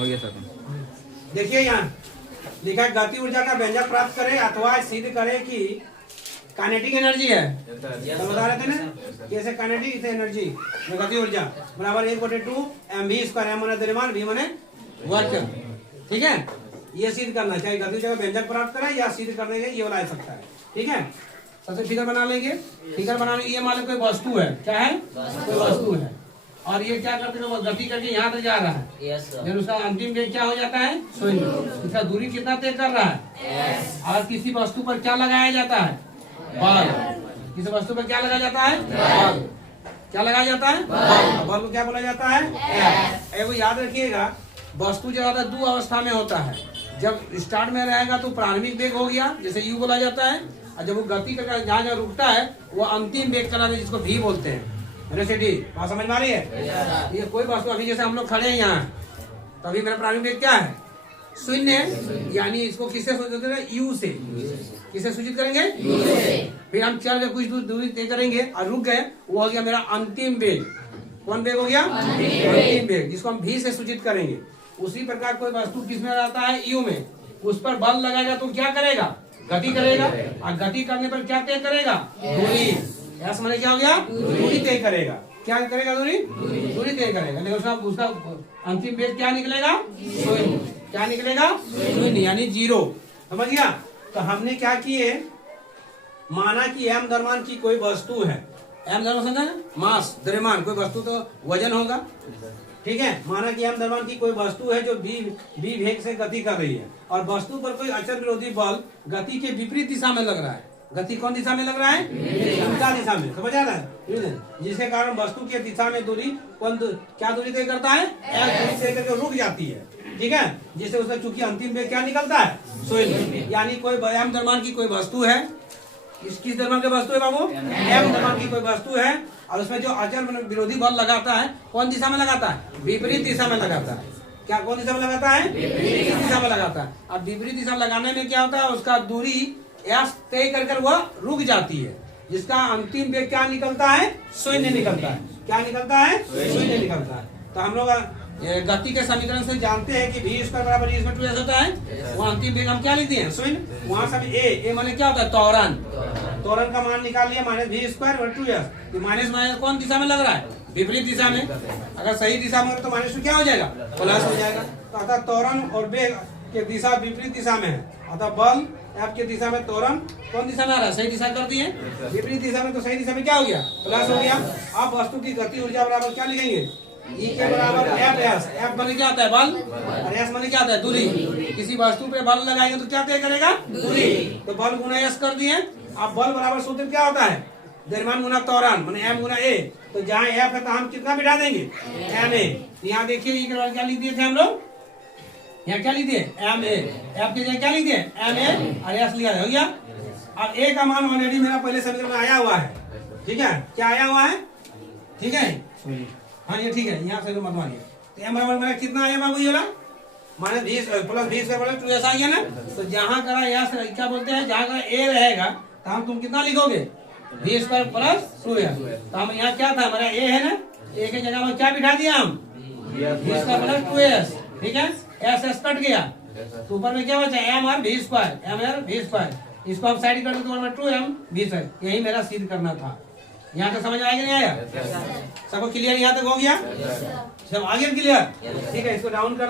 हो गया सर। देखिए यहाँ लिखा है गति ऊर्जा का व्यंजक प्राप्त करे अथवा सिद्ध करे कि काइनेटिक एनर्जी है, तो बता रहे थे ना कैसे काइनेटिक इसे एनर्जी गति ऊर्जा बराबर 1/2 mv², m माने द्रव्यमान, v माने वर्क। ठीक है, ये सिद्ध करना चाहिए गति ऊर्जा का व्यंजक प्राप्त करें या सिद्ध करने के ये वाला आ सकता है। ठीक है, सबसे फिगर बना लेंगे। फिगर बनाने ये मान लो कोई वस्तु है, क्या है कोई वस्तु है और ये क्या करते हैं गति करके यहाँ तक जा रहा है। जब उसका अंतिम वेग क्या हो जाता है शून्य। इसका दूरी कितना तय कर रहा है। और किसी वस्तु पर क्या लगाया जाता है बल। किसी वस्तु पर क्या लगाया जाता है बल। क्या लगाया जाता है बल को क्या बोला जाता है एफ। याद रखिएगा वस्तु जो होता है दो अवस्था में होता है। जब स्टार्ट में रहेगा तो प्रारंभिक वेग हो गया जैसे यू बोला जाता है, और जब वो गति का जहाँ जहाँ रुकता है वो अंतिम वेग चला जिसको भी बोलते हैं। बात समझ में आ रही है। ये कोई वस्तु अभी जैसे हम लोग खड़े हैं यहाँ, तो अभी मेरा प्रारंभिक वेग क्या है शून्य है, यानी इसको किससे सूचित करेंगे यू से। किससे सूचित करेंगे यू से। फिर हम चल के कुछ दूरी तय करेंगे और रुक गए, वो हो गया मेरा अंतिम वेग। कौन वेग हो गया अंतिम वेग, जिसको हम भी से सूचित करेंगे। उसी प्रकार कोई वस्तु किसमें रहता है यू में, उस पर बल लगाएगा तो क्या करेगा गति करेगा, और गति करने पर क्या तय करेगा दूरी। ऐसा मैंने क्या हो गया दूरी तय करेगा। क्या करेगा दूरी तय करेगा। लेकिन उसका अंतिम वेग क्या निकलेगा शून्य। क्या निकलेगा शून्य यानी 0। समझ गया। तो हमने क्या किए, माना कि एम द्रव्यमान की कोई वस्तु है। एम द्रव्यमान मास द्रव्यमान, कोई वस्तु तो वजन होगा। ठीक है, माना कि एम द्रव्यमान की कोई वस्तु है जो बी वेग से गति कर रही है और वस्तु पर कोई अचल विरोधी बल गति के विपरीत दिशा में लग रहा है। गति कौन दिशा में लग रहा है उल्टा दिशा में। समझ आ रहा है। जिसके कारण वस्तु की दिशा में दूरी क्या दूरी तय करता है दूरी तय करके रुक जाती है। ठीक है, जिससे उसका चूंकि अंतिम वेग क्या निकलता है शून्य। यानी कोई एम द्रव्यमान की कोई वस्तु है, किस द्रव्यमान की वस्तु है बाबू एम द्रव्यमान की कोई वस्तु है, और उसमें जो अचल विरोधी बल लगाता है कौन दिशा में लगाता है विपरीत दिशा में लगाता है। क्या कौन दिशा में लगाता है विपरीत दिशा में लगाता है। और विपरीत दिशा में लगाने में क्या होता है उसका दूरी एस तय कर वह रुक जाती है, जिसका अंतिम वेग क्या निकलता है शून्य निकलता है। क्या निकलता है शून्य निकलता है। तो हम लोग गति के समीकरण से जानते हैं कि v² बराबर e² 2s होता है। वो अंतिम वेग हम क्या लिखते हैं शून्य। वहां से ए माने क्या होता है त्वरण। त्वरण का मान निकाल लिया -v² 2s। माइनस माइनस कौन दिशा में लग रहा है विपरीत दिशा में। अगर सही दिशा में हो तो माइनस क्या हो जाएगा प्लस हो जाएगा। तो अतः त्वरण और वेग के दिशा विपरीत दिशा में है। अतः बल F के दिशा में त्वरण कौन दिशा में आ रहा है सही दिशा कर दिए, विपरीत दिशा में तो सही दिशा में क्या हो गया प्लस हो गया। अब वस्तु की गति ऊर्जा बराबर क्या लिखेंगे E के बराबर F। F माने क्या होता है बल और S माने क्या होता है दूरी। किसी वस्तु पे बल लगाएंगे तो क्या तय करेगा दूरी। तो बल गुना S कर दिए। अब बल बराबर सूत्र क्या होता है द्रव्यमान गुना त्वरण माने M गुना A। तो जहाँ F है तो हम कितना बिठा देंगे NA। यहाँ देखिए E के बराबर क्या लिख दिए थे हम लोग, यहाँ क्या लिख दिए MA। F के जगह क्या लिख दिए MA और S लिया हो गया। अब A का मान ऑलरेडी मेरा पहले समीकरण में आया हुआ है। ठीक है, क्या आया हुआ है ठीक है हाँ ये ठीक है, यहाँ से मत मानिए। तो M बराबर मेरा कितना आया बाबू ये वाला माने 20 प्लस 20 2s आ गया ना। तो जहाँ करा यस क्या बोलते हैं जहाँ करा A रहेगा तो हम तुम कितना लिखोगे v² प्लस 2s। तो हम यहाँ क्या था हमारा A है ना, A की जगह में क्या बिठा दिया हम v² प्लस 2s। ठीक है, एस कट गया तो ऊपर में क्या बचा m और v²। इसको हम साइड कर दो 2m v²। यही मेरा सिद्ध करना था। यहाँ तक समझ आएगा नहीं आया सबको क्लियर यहाँ तक हो गया सब आगे क्लियर। ठीक है, इसको डाउन कर